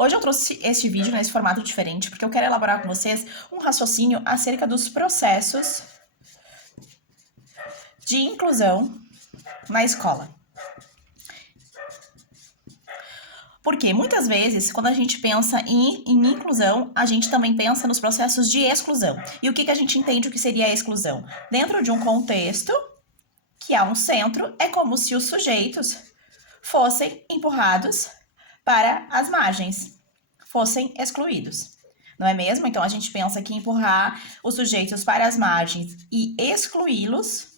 Hoje eu trouxe este vídeo nesse formato diferente porque eu quero elaborar com vocês um raciocínio acerca dos processos de inclusão na escola. Porque muitas vezes, quando a gente pensa em inclusão, a gente também pensa nos processos de exclusão. E o que a gente entende o que seria a exclusão? Dentro de um contexto, que há um centro, é como se os sujeitos fossem empurrados para as margens, fossem excluídos. Não é mesmo? Então, a gente pensa que empurrar os sujeitos para as margens e excluí-los,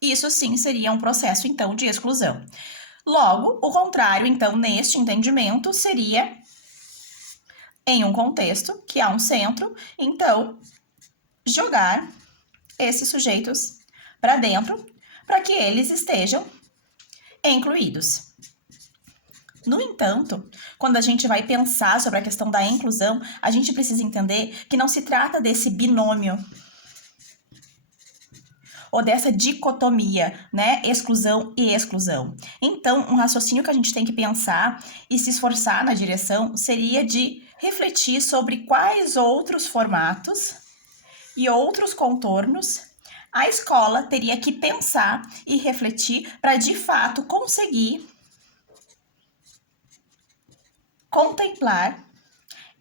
isso sim seria um processo, então, de exclusão. Logo, o contrário, então, neste entendimento, seria em um contexto que há um centro, então, jogar esses sujeitos para dentro para que eles estejam incluídos. No entanto, quando a gente vai pensar sobre a questão da inclusão, a gente precisa entender que não se trata desse binômio ou dessa dicotomia, né? Exclusão e exclusão. Então, um raciocínio que a gente tem que pensar e se esforçar na direção seria de refletir sobre quais outros formatos e outros contornos a escola teria que pensar e refletir para, de fato, conseguir contemplar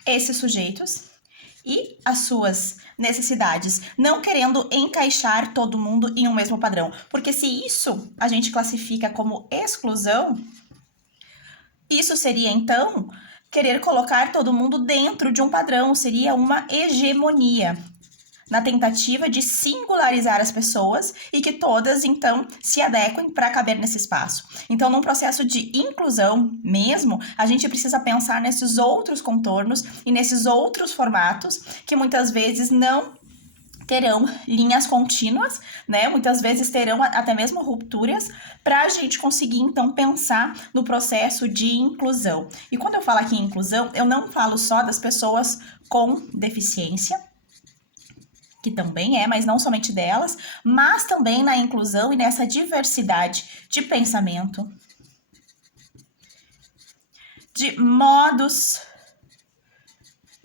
esses sujeitos e as suas necessidades, não querendo encaixar todo mundo em um mesmo padrão. Porque se isso a gente classifica como exclusão, isso seria, então, querer colocar todo mundo dentro de um padrão, seria uma hegemonia, na tentativa de singularizar as pessoas e que todas, então, se adequem para caber nesse espaço. Então, num processo de inclusão mesmo, a gente precisa pensar nesses outros contornos e nesses outros formatos que muitas vezes não terão linhas contínuas, né? Muitas vezes terão até mesmo rupturas para a gente conseguir, então, pensar no processo de inclusão. E quando eu falo aqui em inclusão, eu não falo só das pessoas com deficiência, que também é, mas não somente delas, mas também na inclusão e nessa diversidade de pensamento, de modos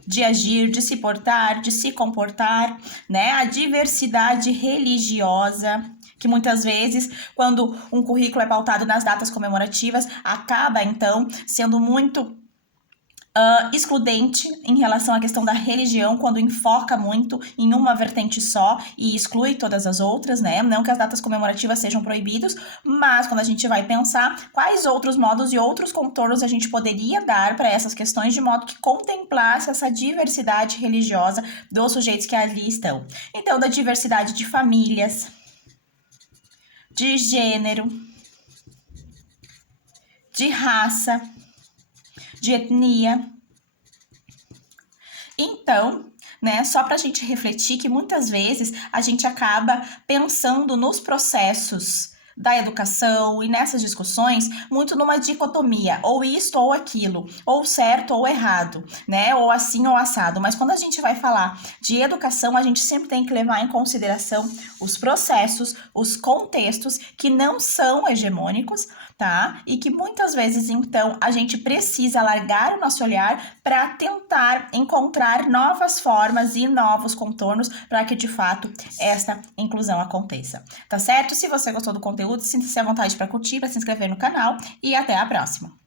de agir, de se portar, de se comportar, né? A diversidade religiosa, que muitas vezes, quando um currículo é pautado nas datas comemorativas, acaba, então, sendo muito excludente em relação à questão da religião, quando enfoca muito em uma vertente só e exclui todas as outras, né? Não que as datas comemorativas sejam proibidos, mas quando a gente vai pensar quais outros modos e outros contornos a gente poderia dar para essas questões de modo que contemplasse essa diversidade religiosa dos sujeitos que ali estão. Então, da diversidade de famílias, de gênero, de raça, de etnia. Então, né, só para a gente refletir que muitas vezes a gente acaba pensando nos processos da educação e nessas discussões muito numa dicotomia, ou isto ou aquilo, ou certo ou errado, né, ou assim ou assado. Mas quando a gente vai falar de educação, a gente sempre tem que levar em consideração os processos, os contextos que não são hegemônicos, tá? E que muitas vezes, então, a gente precisa largar o nosso olhar para tentar encontrar novas formas e novos contornos para que, de fato, esta inclusão aconteça. Tá certo? Se você gostou do conteúdo, sinta-se à vontade para curtir, para se inscrever no canal e até a próxima!